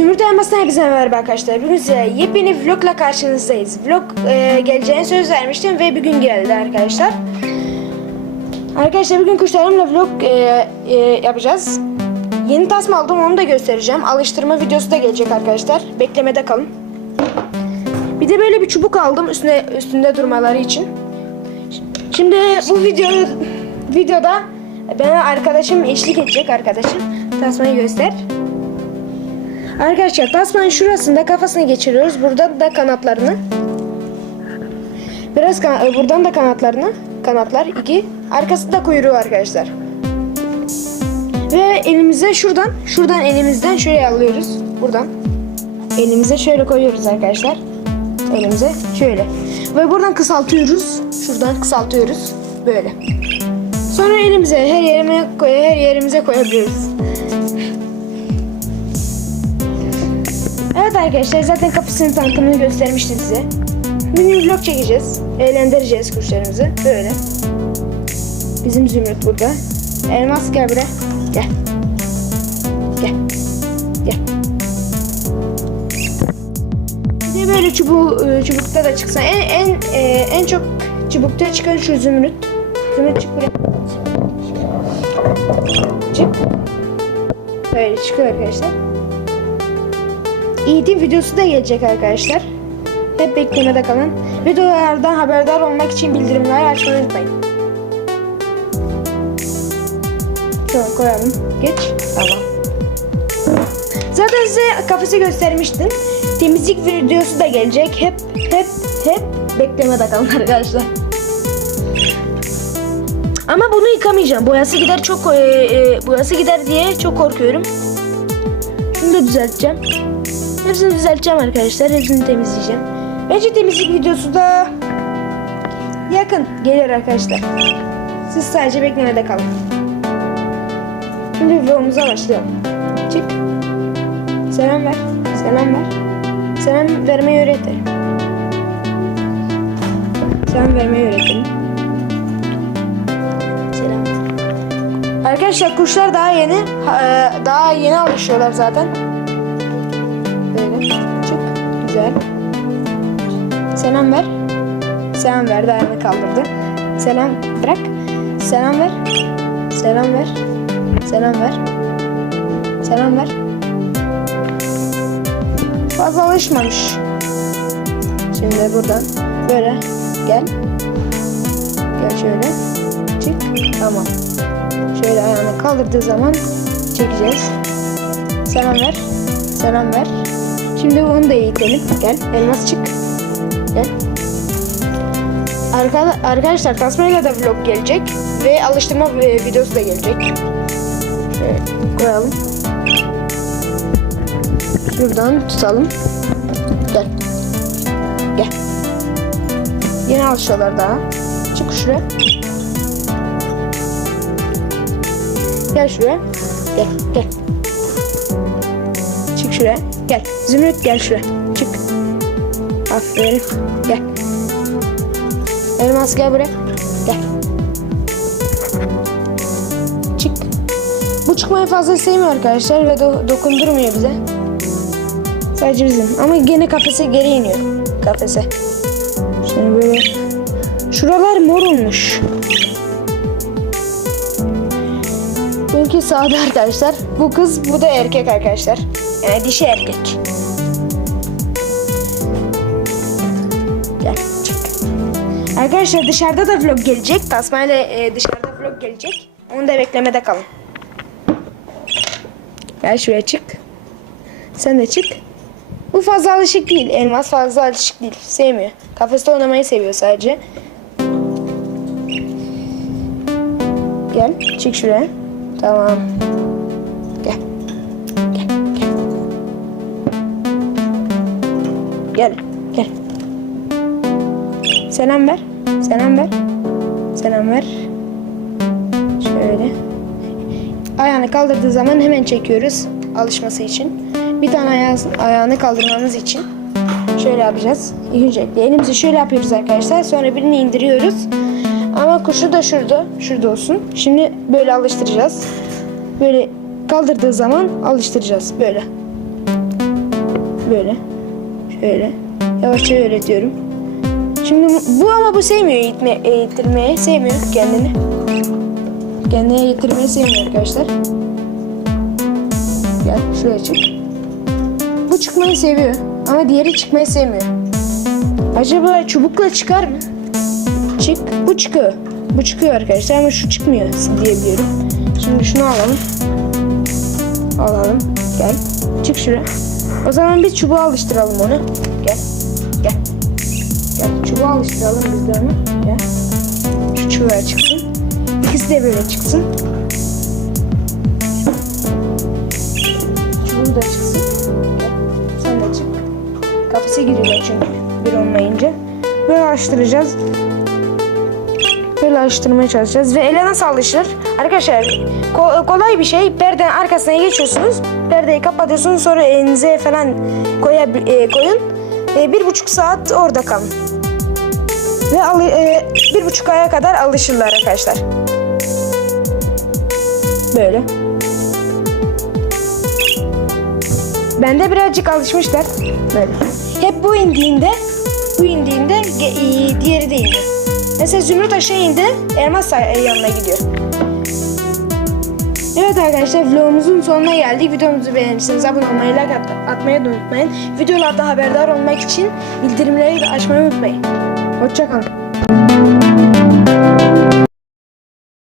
Zümrüt Elmas'tan hepinize merhaba arkadaşlar. Bugün size yepyeni vlogla karşınızdayız. Vlog e, geleceğine söz vermiştim ve bir gün geldi arkadaşlar. Arkadaşlar bugün kuşlarımla vlog e, e, yapacağız. Yeni tasma aldım onu da göstereceğim. Alıştırma videosu da gelecek arkadaşlar. Beklemede kalın. Bir de böyle bir çubuk aldım üstüne üstünde durmaları için. Şimdi bu video videoda bana arkadaşım eşlik edecek arkadaşım. Tasmayı göster. Arkadaşlar tasmanın şurasında kafasını geçiriyoruz. Buradan da kanatlarını. Biraz kan- e, buradan da kanatlarını. Kanatlar iki. Arkasında kuyruğu arkadaşlar. Ve elimize şuradan, şuradan elimizden şöyle alıyoruz. Buradan. Elimize şöyle koyuyoruz arkadaşlar. Elimize şöyle. Ve buradan kısaltıyoruz. Şuradan kısaltıyoruz. Böyle. Sonra elimize her yerime koy, her yerimize koyabiliyoruz. Evet arkadaşlar zaten kapısının tanıtımını göstermiştim size. Mini vlog çekeceğiz. Eğlendireceğiz kuşlarımızı. Böyle. Bizim Zümrüt burada. Elmas gel buraya. Gel. Gel. Gel. Bir de böyle çubuğu, e, çubukta da çıksa. En, en, e, en çok çubukta çıkan şu Zümrüt. Zümrüt çık buraya. Çık. Böyle çıkıyor arkadaşlar. Eğitim videosu da gelecek arkadaşlar. Hep beklemede kalın. Videolardan haberdar olmak için bildirimleri açmayı unutmayın. Şöyle koyalım. Geç. Tamam. Zaten size kafesi göstermiştim. Temizlik videosu da gelecek. Hep hep hep beklemede kalın arkadaşlar. Ama bunu yıkamayacağım. Boyası gider çok e, e, boyası gider diye çok korkuyorum. Şunu da düzelteceğim. Hepsini düzelteceğim arkadaşlar. Hepsini temizleyeceğim. Bence temizlik videosu da yakın gelir arkadaşlar. Siz sadece beklemede kalın. Şimdi vlogumuza başlayalım. Çık. Selam ver. Selam ver. Selam vermeyi öğretelim. Selam vermeyi öğretelim. Selam. Arkadaşlar kuşlar daha yeni. e, Daha yeni alışıyorlar zaten. Çık. Güzel. Selam ver. Selam verdi ayağını kaldırdı. Selam bırak. Selam ver. Selam ver. Selam ver. Selam ver. Fazla alışmamış. Şimdi buradan böyle gel. Gel şöyle. Çık. Tamam. Şöyle ayağını kaldırdığı zaman çekeceğiz. Selam ver. Selam ver. Şimdi onu da eğitelim. Gel. Elmas çık. Gel. Arka, arkadaşlar tasmayla da vlog gelecek. Ve alıştırma e, videosu da gelecek. Şöyle koyalım. Şuradan tutalım. Gel. Gel. Yeni alışıyorlar daha. Çık şuraya. Gel şuraya. Gel, gel. Şuraya. Gel. Zümrüt gel şuraya. Çık. Aferin. Gel. Elmas gel buraya. Gel. Çık. Bu çıkmayı fazla sevmiyor arkadaşlar ve do- dokundurmuyor bize. Sadece bizim. Ama gene kafese geri iniyor. Kafese. Şimdi böyle. Şuralar mor olmuş. Benimki sağda arkadaşlar. Bu kız, bu da erkek arkadaşlar. Yani dişi erkek. Gel. Arkadaşlar dışarıda da vlog gelecek. Tasmayla e, dışarıda vlog gelecek. Onu da beklemede kalın. Gel şuraya çık. Sen de çık. Bu fazla alışık değil. Elmas fazla alışık değil. Sevmiyor. Kafeste oynamayı seviyor sadece. Gel. Çık şuraya. Tamam. Gel. Gel. Gel. Selam ver. Selam ver. Selam ver. Şöyle. Ayağını kaldırdığı zaman hemen çekiyoruz alışması için. Bir tane ayağı, ayağını kaldırmamız için şöyle yapacağız. İlk öncelikle elimizi şöyle yapıyoruz arkadaşlar. Sonra birini indiriyoruz. Ama kuşu da şurada, şurada olsun. Şimdi böyle alıştıracağız. Böyle kaldırdığı zaman alıştıracağız. Böyle. Böyle. Şöyle. Yavaşça öğretiyorum. Şimdi bu ama bu sevmiyor eğitme, eğittirmeyi. Sevmiyor kendini. Kendine eğittirmeyi sevmiyor arkadaşlar. Gel şuraya çık. Bu çıkmayı seviyor. Ama diğeri çıkmayı sevmiyor. Acaba çubukla çıkar mı? Çık. Bu çıkıyor. Bu çıkıyor arkadaşlar ama şu çıkmıyor diyebiliyorum. Şimdi şunu alalım. Alalım. Gel. Çık şuraya. O zaman biz çubuğa alıştıralım onu. Gel. Gel. Gel. Çubuğa alıştıralım biz de onu. Gel. Şu çubuğa çıksın. İkisi de böyle çıksın. Çubuğu da çıksın. Gel. Sen de çık. Kafese giriyorlar çünkü bir olmayınca. Böyle alıştıracağız. Böyle alıştırmaya çalışacağız. Ve ele nasıl alışır? Arkadaşlar ko- kolay bir şey. Perdenin arkasına geçiyorsunuz. Perdeyi kapatıyorsunuz. Sonra elinize falan e, koyun. E, bir buçuk saat orada kalın. Ve alı- e, bir buçuk aya kadar alışırlar arkadaşlar. Böyle. Bende birazcık alışmışlar. Böyle. Hep bu indiğinde, bu indiğinde e, diğeri de indi. Mesela Zümrüt aşağı indi, Elmas sa- yanına gidiyor. Evet arkadaşlar vlogumuzun sonuna geldik. Videomuzu beğenirseniz abone olmayı, like at- atmayı da unutmayın. Videolarda haberdar olmak için bildirimleri açmayı unutmayın. Hoşçakalın.